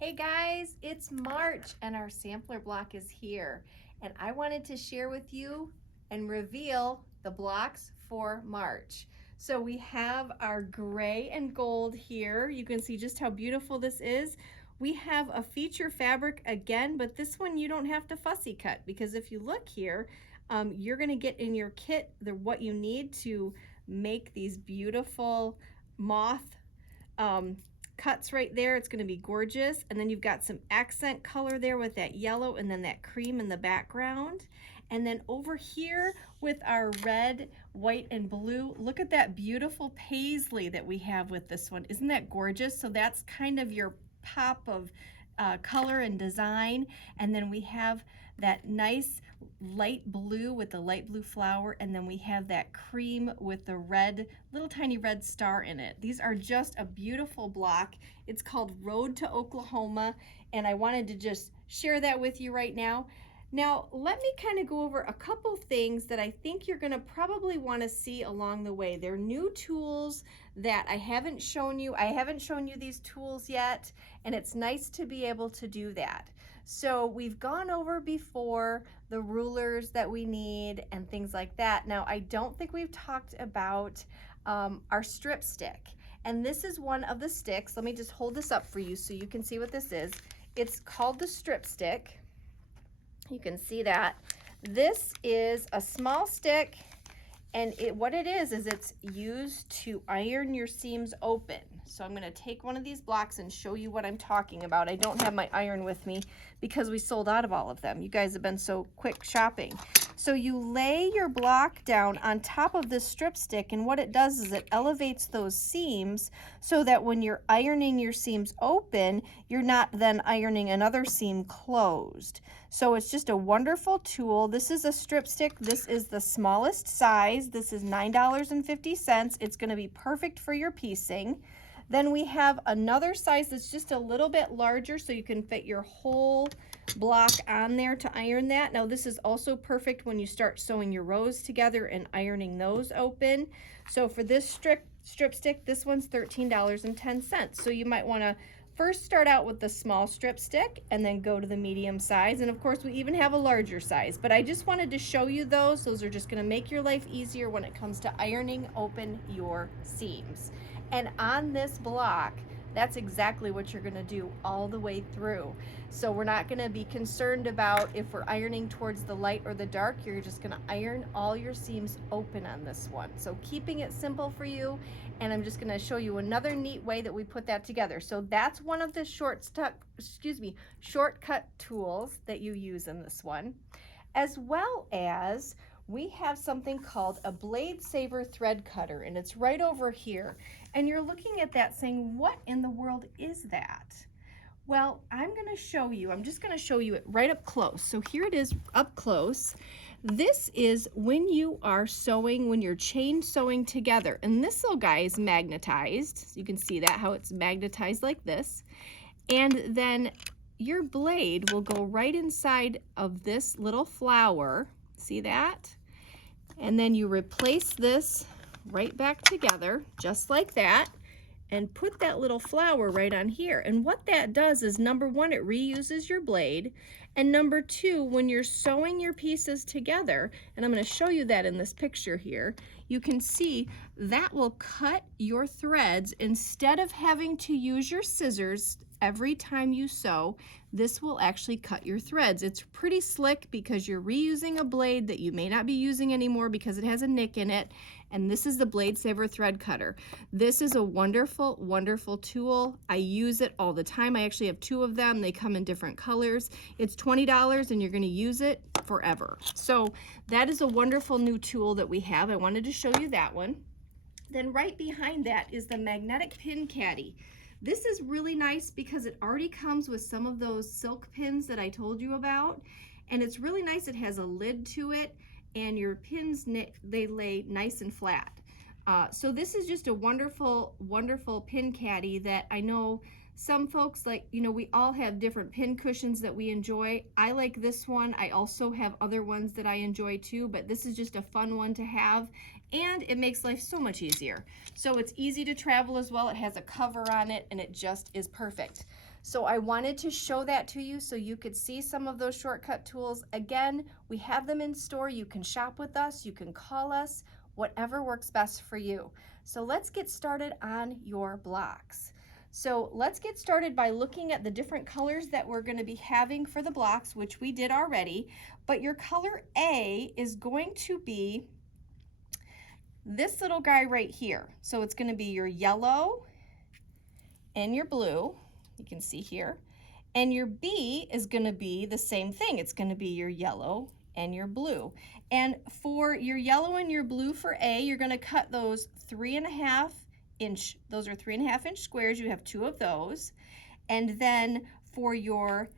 Hey guys, it's March and our sampler block is here. And I wanted to share with you and reveal the blocks for March. So we have our gray and gold here. You can see just how beautiful this is. We have a feature fabric again, but this one you don't have to fussy cut, because if you look here, you're gonna get in your kit what you need to make these beautiful moth cuts right there. It's going to be gorgeous. And then you've got some accent color there with that yellow and then that cream in the background. And then over here with our red, white, and blue, look at that beautiful paisley that we have with this one. Isn't that gorgeous? So that's kind of your pop of color and design. And then we have that nice light blue with the light blue flower, and then we have that cream with the red, little tiny red star in it. These are just a beautiful block. It's called Road to Oklahoma, and I wanted to just share that with you right now. Now, let me kind of go over a couple things that I think you're going to probably want to see along the way. They're new tools that I haven't shown you. I haven't shown you these tools yet, and it's nice to be able to do that. So we've gone over before the rulers that we need and things like that. Now, I don't think we've talked about our strip stick. And this is one of the sticks. Let me just hold this up for you so you can see what this is. It's called the strip stick. You can see that. This is a small stick, and what it is it's used to iron your seams open. So I'm going to take one of these blocks and show you what I'm talking about. I don't have my iron with me because we sold out of all of them. You guys have been so quick shopping. So you lay your block down on top of this strip stick, and what it does is it elevates those seams so that when you're ironing your seams open, you're not then ironing another seam closed. So it's just a wonderful tool. This is a strip stick. This is the smallest size. This is $9.50. It's going to be perfect for your piecing. Then we have another size that's just a little bit larger, so you can fit your whole block on there to iron that. Now this is also perfect when you start sewing your rows together and ironing those open. So for this strip stick, this one's $13.10. So you might want to first start out with the small strip stick and then go to the medium size. And of course we even have a larger size, but I just wanted to show you those. Those are just going to make your life easier when it comes to ironing open your seams. And on this block, that's exactly what you're going to do all the way through. So we're not going to be concerned about if we're ironing towards the light or the dark. You're just going to iron all your seams open on this one. So keeping it simple for you, and I'm just going to show you another neat way that we put that together. So that's one of the shortcut tools that you use in this one, as well as we have something called a blade saver thread cutter, and it's right over here. And you're looking at that saying, what in the world is that? Well, I'm going to show you. I'm just going to show you it right up close. So here it is up close. This is when you are sewing, when you're chain sewing together. And this little guy is magnetized. So you can see that, how it's magnetized like this. And then your blade will go right inside of this little flower. See that? And then you replace this right back together, just like that, and put that little flower right on here. And what that does is, number one, it reuses your blade, and number two, when you're sewing your pieces together, and I'm going to show you that in this picture here, you can see that will cut your threads. Instead of having to use your scissors every time you sew, this will actually cut your threads. It's pretty slick because you're reusing a blade that you may not be using anymore because it has a nick in it. And this is the Blade Saver thread cutter. This is a wonderful, wonderful tool. I use it all the time. I actually have two of them. They come in different colors. It's $20 and you're going to use it forever. So that is a wonderful new tool that we have. I wanted to show you that one. Then right behind that is the magnetic pin caddy. This is really nice because it already comes with some of those silk pins that I told you about. And it's really nice. It has a lid to it, and your pins, they lay nice and flat. So this is just a wonderful, wonderful pin caddy that I know some folks like. You know, we all have different pin cushions that we enjoy. I like this one. I also have other ones that I enjoy too, but this is just a fun one to have. and it makes life so much easier. So it's easy to travel as well. It has a cover on it, and it just is perfect. So I wanted to show that to you so you could see some of those shortcut tools. Again, we have them in store. You can shop with us, you can call us, whatever works best for you. So let's get started on your blocks. So let's get started by looking at the different colors that we're going to be having for the blocks, which we did already. But your color A is going to be this little guy right here. So it's going to be your yellow and your blue, you can see here. And your B is going to be the same thing. It's going to be your yellow and your blue. And for your yellow and your blue for A, you're going to cut those 3.5 inch, those are 3.5 inch squares. You have 2 of those. And then for your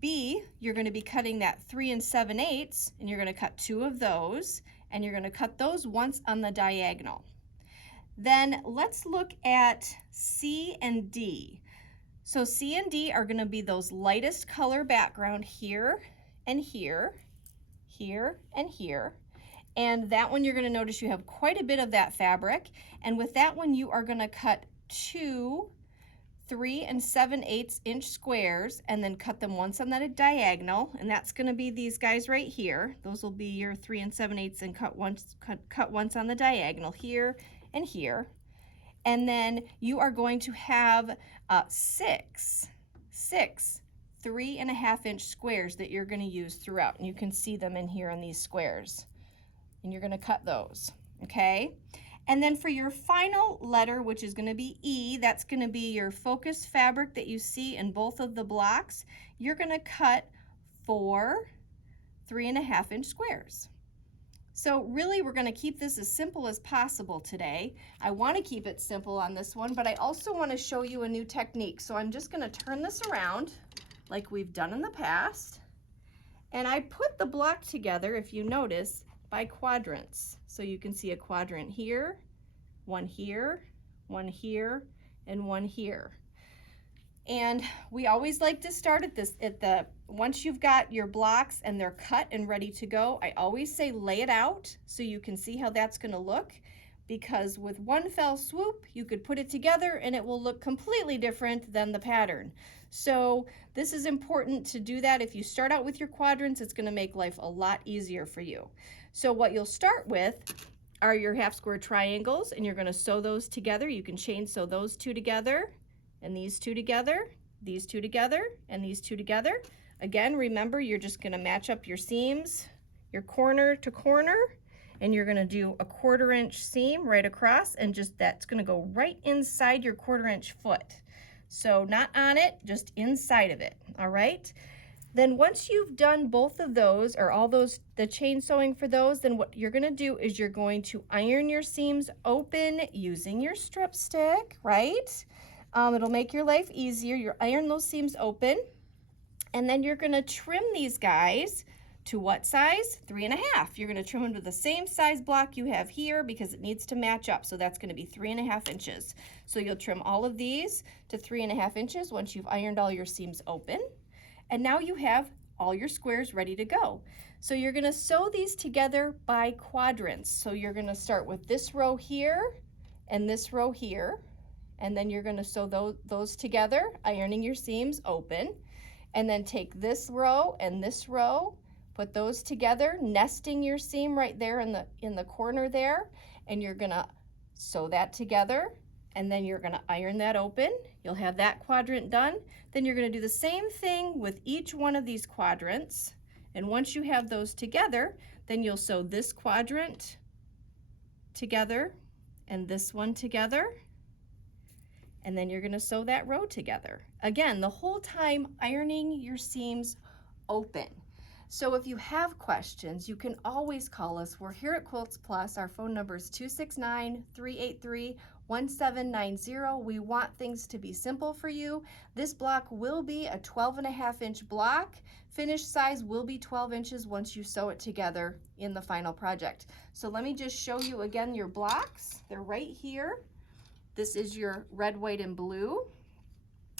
B, you're going to be cutting that 3 7/8, and you're going to cut 2 of those, and you're going to cut those once on the diagonal. Then let's look at C and D. So C and D are going to be those lightest color background here and here, here and here. And that one you're going to notice you have quite a bit of that fabric. And with that one you are going to cut 2 3 7/8 inch squares and then cut them once on that diagonal, and that's going to be these guys right here. Those will be your 3 7/8 and cut once on the diagonal here and here. And then you are going to have 6 3.5 inch squares that you're going to use throughout, and you can see them in here on these squares, and you're going to cut those, okay? And then for your final letter, which is going to be E, that's going to be your focus fabric that you see in both of the blocks. You're going to cut 4 3.5 inch squares. So really we're going to keep this as simple as possible today. I want to keep it simple on this one, but I also want to show you a new technique. So I'm just going to turn this around like we've done in the past. And I put the block together, if you notice, by quadrants. So you can see a quadrant here, one here, one here, and one here. And we always like to start once you've got your blocks and they're cut and ready to go, I always say lay it out so you can see how that's going to look, because with one fell swoop you could put it together and it will look completely different than the pattern. So this is important to do that. If you start out with your quadrants, it's going to make life a lot easier for you. So what you'll start with are your half square triangles, and you're going to sew those together. You can chain sew those 2 together, and these 2 together, these 2 together, and these 2 together. Again, remember, you're just going to match up your seams, your corner to corner, and you're going to do a 1/4 inch seam right across, and just that's going to go right inside your 1/4 inch foot. So not on it, just inside of it, all right? Then once you've done both of those, or all those, the chain sewing for those, then what you're going to do is you're going to iron your seams open using your strip stick, right? It'll make your life easier. You iron those seams open, and then you're going to trim these guys to what size? 3.5. You're going to trim them to the same size block you have here because it needs to match up. So that's going to be 3.5 inches. So you'll trim all of these to 3.5 inches once you've ironed all your seams open. And now you have all your squares ready to go. So you're going to sew these together by quadrants. So you're going to start with this row here and this row here, and then you're going to sew those together, ironing your seams open, and then take this row and this row, put those together, nesting your seam right there in the corner there, and you're going to sew that together, and then you're going to iron that open. You'll have that quadrant done. Then you're going to do the same thing with each one of these quadrants, and once you have those together, then you'll sew this quadrant together and this one together, and then you're going to sew that row together. Again, the whole time ironing your seams open. So if you have questions, you can always call us. We're here at Quilts Plus. Our phone number is 269-383-1790. We want things to be simple for you. This block will be a 12.5 inch block. Finished size will be 12 inches once you sew it together in the final project. So let me just show you again your blocks. They're right here. This is your red, white, and blue.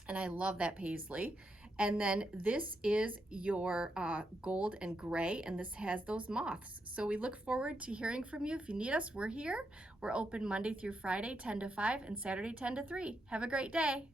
And I love that paisley. And then this is your gold and gray, and this has those moths. So we look forward to hearing from you. If you need us, we're here. We're open Monday through Friday, 10 to 5, and Saturday, 10 to 3. Have a great day.